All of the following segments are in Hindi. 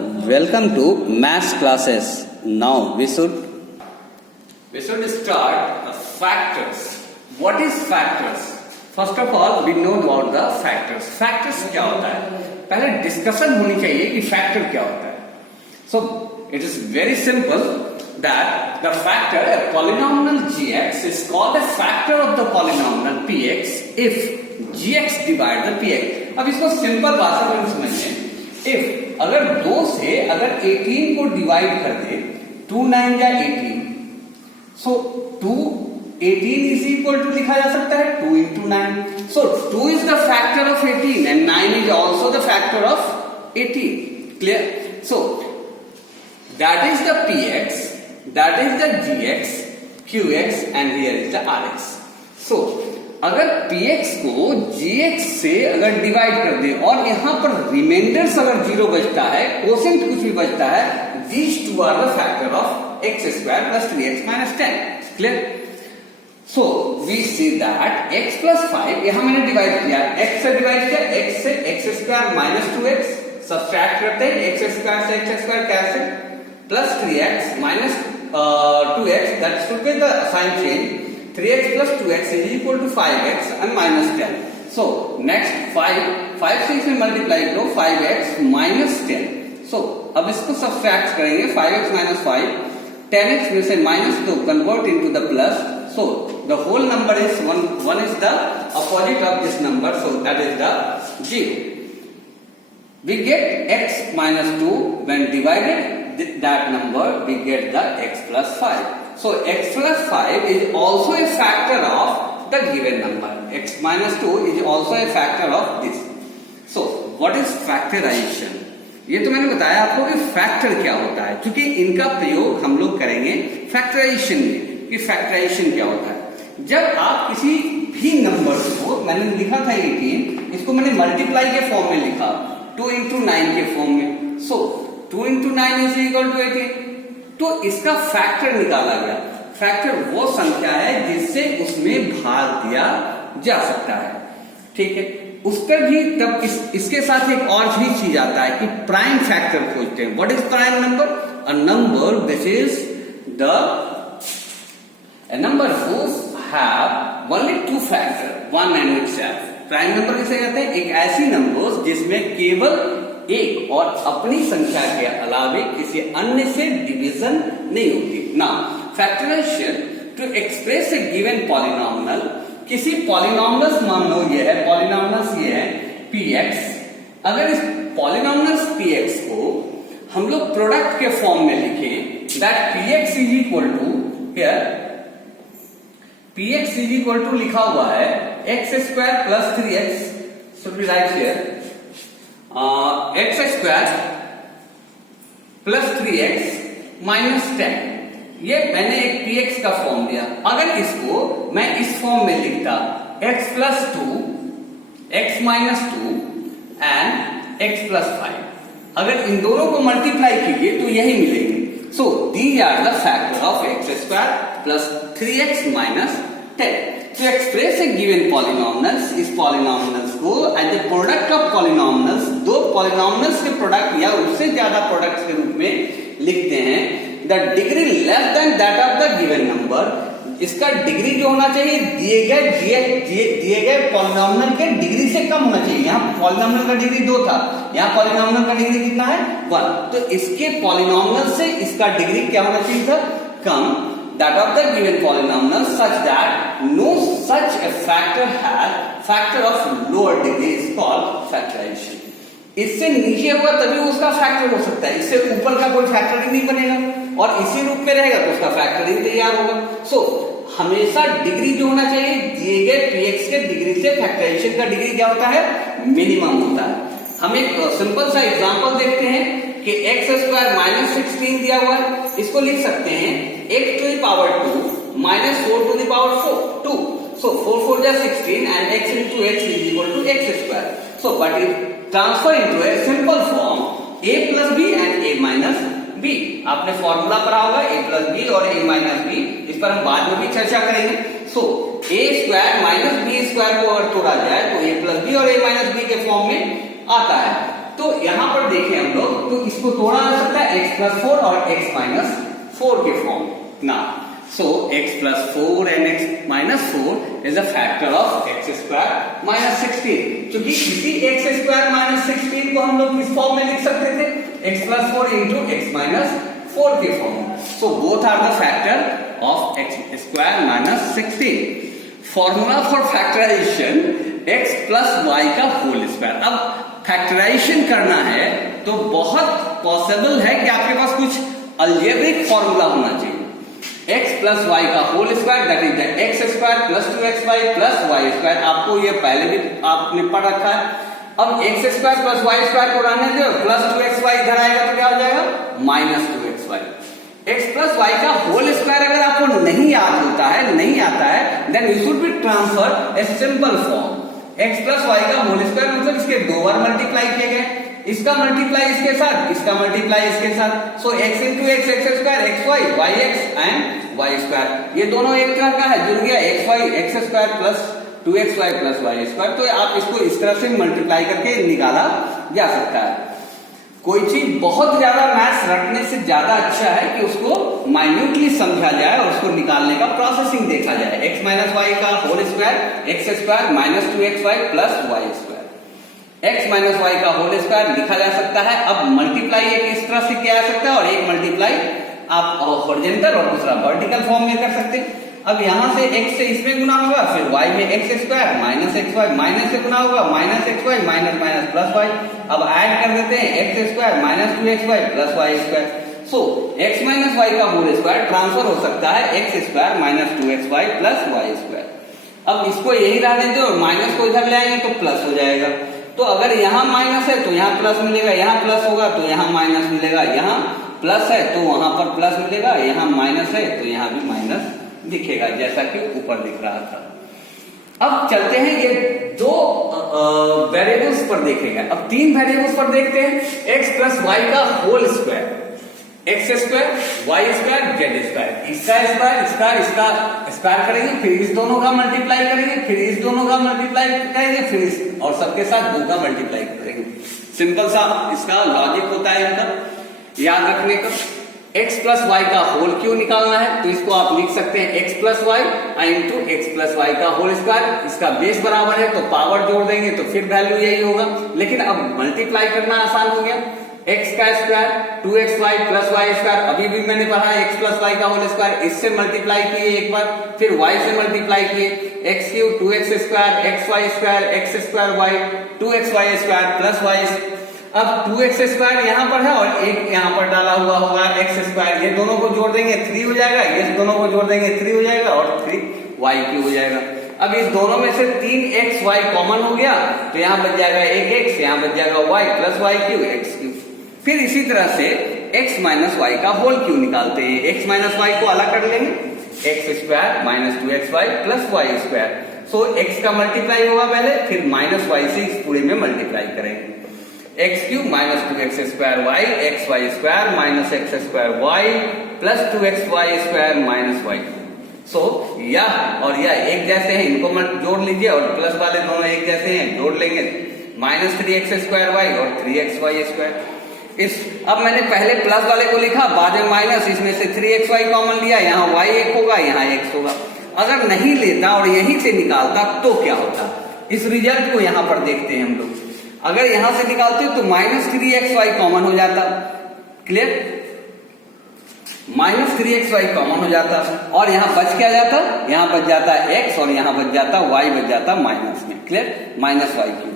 Welcome to maths classes. Now we should start the factors. What is factors? First of all, we know about the factors. Factors क्या होता है? पहले डिस्कशन होनी चाहिए कि फैक्टर क्या होता है. So it is very simple that the factor, a polynomial gx is called a factor of the polynomial px if gx divide the px. अब इसको सिंपल भाषा में समझिए. If अगर 2 से अगर 18 को डिवाइड कर दे, 2 9 या 18, so 2 18 is equal to लिखा जा सकता है 2 into 9. So 2 is the factor of 18 and 9 is also the factor of 18. Clear? So that is the px, that is the gx, qx and here is the rx. So अगर px को gx से अगर डिवाइड कर दे और यहां पर रिमाइंडर्स अगर 0 बचता है, कोसेंट कुछ भी बचता है, these two are the factor of x square plus 3x minus 10. Clear? So we see that x plus 5 यहां मैंने डिवाइड किया, x से डिवाइड किया, x से x square minus 2x subtract करते हैं, x square से x square cancel plus 3x minus 2x, that should be the sign change. 3x plus 2x is equal to 5x and minus 10. So next 5 से इसे मल्टीप्लाई करो, 5x minus 10. So अब इसको सब्ट्रैक्ट करेंगे, 5x minus 5, 10x में से minus 2 convert into the plus. So the whole number is 1 is the opposite of this number, so that is the 0. We get x minus 2 when divided that number, we get the x plus 5. So x plus 5 is also a factor of the given number. X minus 2 is also a factor of this. So what is factorization? ये तो मैंने बताया आपको कि फैक्टर क्या होता है, क्योंकि इनका प्रयोग हम लोग करेंगे फैक्टराइजेशन में कि फैक्टराइजेशन क्या होता है. जब आप किसी भी नंबर को, मैंने लिखा था 18, इसको मैंने मल्टीप्लाई के फॉर्म में लिखा 2 into 9 के फॉर्म में. So 2 into 9 is equal to 18. तो इसका फैक्टर निकाला गया. फैक्टर वो संख्या है जिससे उसमें भाग दिया जा सकता है. ठीक है, उस पर भी तब इसके साथ एक और भी चीज आता है कि प्राइम फैक्टर खोजते हैं. What is prime number? A number this is the number whose have only 2 factor, 1 and itself. Prime number किसे कहते हैं? एक ऐसी नंबर जिसमें केवल एक और अपनी संख्या के अलावे किसी अन्य से डिवीजन नहीं होती. Now factorization to express a given polynomial, किसी पॉलिनॉमियल्स, मान लो ये है पॉलिनॉमियल्स, ये है px. अगर इस पॉलिनॉमियल्स px को हम लोग प्रोडक्ट के फॉर्म में लिखें, that px is equal to, here px is equal to लिखा हुआ है x square plus 3x, should be right here x square plus 3x minus 10. ये मैंने एक px का फॉर्म दिया. अगर इसको मैं इस फॉर्म में लिखता x plus 2, x minus 2 and x plus 5, अगर इन दोनों को मल्टीप्लाई कीजिए तो यही मिलेगी. So these are the factor of x square plus 3x minus 10. To express a given polynomials, इस polynomials को as a product of polynomials, दो polynomials के प्रोडक्ट या उससे ज्यादा प्रोडक्ट्स के रूप में लिखते हैं. The degree less than that of the given number, इसका डिग्री जो होना चाहिए दिए गए पॉलिनॉमियल के डिग्री से कम होना चाहिए. यहाँ पॉलिनॉमियल का डिग्री 2 था, यहाँ पॉलिनॉमियल का डिग्री कितना है? 1. तो इसके पॉलिनॉमियल से इसका डिग्री क्या होना चाहिए था? कम. That of the given polynomial such that no such a factor has factor of lower degree is called factorization. इससे नीचे होगा तभी उसका फैक्टर हो सकता है, इससे ऊपर का कोई फैक्टर ही नहीं बनेगा, और इसी रूप में रहेगा तो उसका फैक्टर ही तैयार होगा. सो हमेशा डिग्री जो होना चाहिए दिए गए px के डिग्री से फैक्टराइजेशन का डिग्री क्या होता है? मिनिमम होता है. हम एक सिंपल सा एग्जांपल देखते हैं कि x स्क्वायर माइनस 16 दिया हुआ है, इसको लिख सकते हैं x to the power 2 minus 4 to the power 2. So 4 4 is 16 and x into x is equal to x square. So but it transfer into a simple form a plus b and a minus b. आपने फॉर्मूला पढ़ा होगा a plus b और a minus b, इस पर हम बाद में भी चर्चा करेंगे. So a square minus b square को अगर तोड़ा जाए तो a plus b और a minus b के फॉर्म में आता है. तो यहां पर देखें हम लोग, तो इसको तोड़ा जा सकता है x+4 और x-4 के फॉर्म ना। So x plus 4 and x minus 4 is a factor of x square minus 16. क्योंकि इसी x square minus 16 को हम लोग किस फॉर्म में लिख सकते थे? x plus 4 into x minus 4 के फॉर्म में। So both are the factor of x square minus 16. Formula for factorization x plus y का whole square. अब फैक्टराइजेशन करना है तो बहुत पॉसिबल है कि आपके पास कुछ अलजेब्रिक फॉर्मूला होना चाहिए। x प्लस वाई का whole square that is the X square plus 2xy plus Y square, आपको ये पहले भी आपने पढ़ रखा है। अब X square plus Y square को रहने दो, प्लस 2xy इधर आएगा तो क्या हो जाएगा? Minus 2xy। x plus Y का होल स्क्वायर अगर आपको नहीं याद होता है, नहीं आता है, then you should be transfer a simple form. x plus Y का होल स्क्वायर मतलब इसके दो बार मल्टीप्लाई किए गए, इसका मल्टीप्लाई इसके साथ, इसका मल्टीप्लाई इसके साथ। So x into x x square x y y x and y square, ये दोनों एक तरह का है, जुड़ गया x y x square plus 2xy plus Y square. तो आप इसको इस तरह से मल्टीप्लाई करके निकाला जा सकता है। कोई चीज बहुत ज्यादा मैथ्स रटने से ज्यादा अच्छा है कि उसको माइन्यूटली समझा जाए और उसको निकालने का प्रोसेसिंग देखा जाए। x माइनस वाई का whole square x square minus 2xy plus Y square, x minus y का होल स्क्वायर लिखा जा सकता है। अब मल्टीप्लाई एक इस तरह से किया जा सकता है और एक मल्टीप्लाई आप हॉरिजॉन्टल और दूसरा वर्टिकल फॉर्म में कर सकते हैं। अब यहां से x से इसमें गुना होगा, फिर y में x square minus x y, minus से गुना होगा minus x y minus minus plus y. अब ऐड कर देते हैं x square minus 2xy plus Y square. So x minus y का होल स्क्वायर ट्रांसफर हो सकता है x square minus 2xy plus Y square. अब इसको यही रहने दो और माइनस को इधर ले आएंगे तो प्लस हो जाएगा। तो अगर यहाँ माइनस है तो यहाँ प्लस मिलेगा, यहाँ प्लस होगा तो यहाँ माइनस मिलेगा, यहाँ प्लस है तो वहां पर प्लस मिलेगा, यहाँ माइनस है तो यहाँ भी माइनस दिखेगा, जैसा कि ऊपर दिख रहा था। अब चलते हैं ये दो वेरिएबल्स पर देखेंगे। अब तीन वेरिएबल्स पर देखते हैं, x प्लस वाई का whole square, x square y square z square, इसका स्क्वायर इसका स्क्वायर करेंगे, फिर इस दोनों का मल्टीप्लाई करेंगे, फिर इस दोनों का मल्टीप्लाई करेंगे, फिर इस और सबके साथ दो का मल्टीप्लाई करेंगे। सिंपल सा इसका लॉजिक होता है इनका याद रखने का। x प्लस वाई का होल क्यों निकालना है तो इसको आप लिख सकते हैं x plus y into x plus Y का होल स्क्वायर। इसका बेस बराबर है तो पावर जोड़ देंगे तो फिर वैल्यू यही होगा। लेकिन अब मल्टीप्लाई करना आसान हो गया, x का square 2xy plus Y square, अभी भी मैंने पढ़ा x प्लस वाई का होल स्क्वायर, इससे मल्टीप्लाई किए एक बार, फिर y से मल्टीप्लाई किए, x cube 2x square x y square x square y 2xy square plus y. अब 2x स्क्वायर यहाँ पर है और एक यहाँ पर डाला हुआ होगा एक्स स्क्वायर, ये दोनों को जोड़ देंगे 3 हो जाएगा, ये दोनों को जोड़ देंगे 3 हो जाएगा और 3y क्यूब हो जाएगा। अब इस दोनों में से 3xy कॉमन हो गया तो यहाँ बच जाएगा एक x, यहाँ बच जाएगा y plus y cube x cube. फिर इसी तरह से x माइनस वाई का होल क्यूब निकालते हैं, x माइनस वाई को अलग कर लेंगे, x square minus 2xy plus Y square. So x का मल्टीप्लाई होगा पहले, फिर माइनस वाई से इस पूरे में मल्टीप्लाई करेंगे, x cube minus 2x square y x y square minus x square y plus 2xy square minus y. So यह और यह एक जैसे हैं, इनको जोड़ लीजिए और प्लस वाले दोनों एक जैसे हैं, जोड़ लेंगे माइनस 3x स्क्वायर वाई और 3xy स्क्वायर। इस अब मैंने पहले प्लस वाले को लिखा, बाद में माइनस, इसमें से 3xy कॉमन लिया, यहाँ y एक होगा यहाँ x होगा। अगर नहीं लेता और यहीं से निकालता तो क्या होता, इस रिजल्ट को यहाँ पर देखते हैं हम लोग। अगर यहां से निकालते हो तो माइनस 3xy कॉमन हो जाता, क्लियर, माइनस 3xy कॉमन हो जाता और यहां बच क्या जाता, यहां बच जाता x और यहां बच जाता y, बच जाता माइनस में, clear, minus y cube.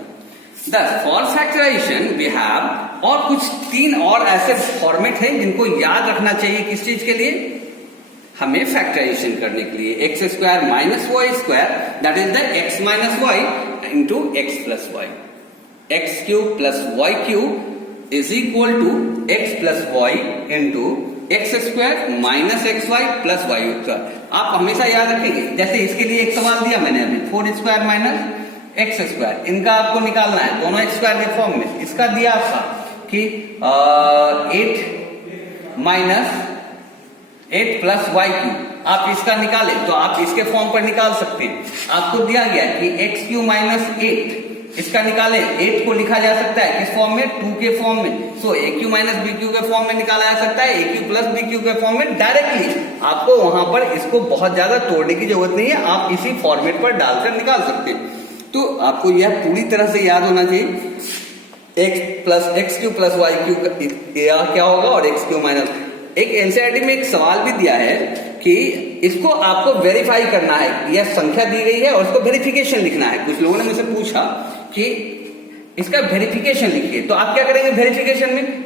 Thus for factorization we have और कुछ तीन और ऐसे फॉर्मेट हैं जिनको याद रखना चाहिए, किस चीज के लिए, हमें फैक्टराइजेशन करने के लिए। X square minus y square that is the x minus y into x plus y, x cube plus y cube is equal to x plus y into x square minus x y plus Y square. आप हमेशा याद रखेंगे, जैसे इसके लिए एक सवाल दिया मैंने अभी, 4 स्क्वायर माइनस एक्स स्क्वायर, इनका आपको निकालना है, दोनों एक्स स्क्वायर के फॉर्म में। इसका दिया आपका कि 8 माइनस 8 प्लस वाई क्यूब, आप इसका निकालें तो आप इसके फॉर्म पर निकाल सकते हैं। आपको दिया गया कि एक्स क्यू माइनस 8 इसका निकालें, 8 को लिखा जा सकता है किस फॉर्म में, 2 के फॉर्म में। सो ए क्यू माइनस बी क्यू के फॉर्म में निकाला जा सकता है, ए क्यू प्लस बी क्यू के फॉर्म में डायरेक्टली। आपको वहां पर इसको बहुत ज्यादा तोड़ने की जरूरत नहीं है, आप इसी फॉर्मेट पर डालकर निकाल सकते हैं। तो आपको यह पूरी तरह से याद होना चाहिए, x cube plus y cube क्या होगा और एक्स क्यू माइनस। एक एनसीईआरटी में एक सवाल भी दिया है कि इसको आपको वेरीफाई करना है, यह संख्या दी गई है और इसको वेरिफिकेशन लिखना है। कुछ लोगों ने मुझसे पूछा कि इसका वेरिफिकेशन लिखिए, तो आप क्या करेंगे वेरिफिकेशन में,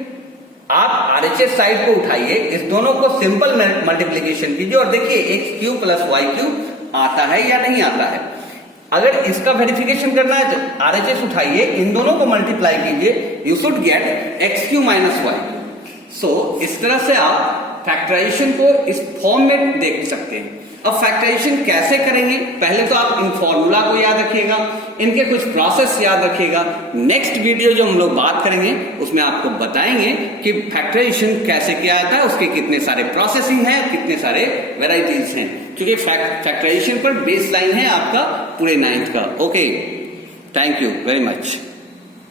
आप आरएचएस साइड को उठाइए, इस दोनों को सिंपल मल्टीप्लीकेशन कीजिए और देखिए x cube plus y cube आता है या नहीं आता है। अगर इसका वेरिफिकेशन करना है तो आरएचएस उठाइए, इन दोनों को मल्टीप्लाई कीजिए, you should get x cube minus y. So इस तरह से आप फैक्टराइजेशन को इस फॉर्म में देख सकते हैं। अब फैक्टराइजेशन कैसे करेंगे, पहले तो आप इन फॉर्मूला को याद रखिएगा, इनके कुछ प्रोसेस याद रखिएगा। नेक्स्ट वीडियो जो हम लोग बात करेंगे उसमें आपको बताएंगे कि फैक्टराइजेशन कैसे किया जाता है, उसके कितने सारे प्रोसेसिंग है, कितने सारे वेराइटीज हैं, क्योंकि फैक्टराइजेशन पर बेस लाइन है आपका पूरे 9th का। Okay, thank you very much.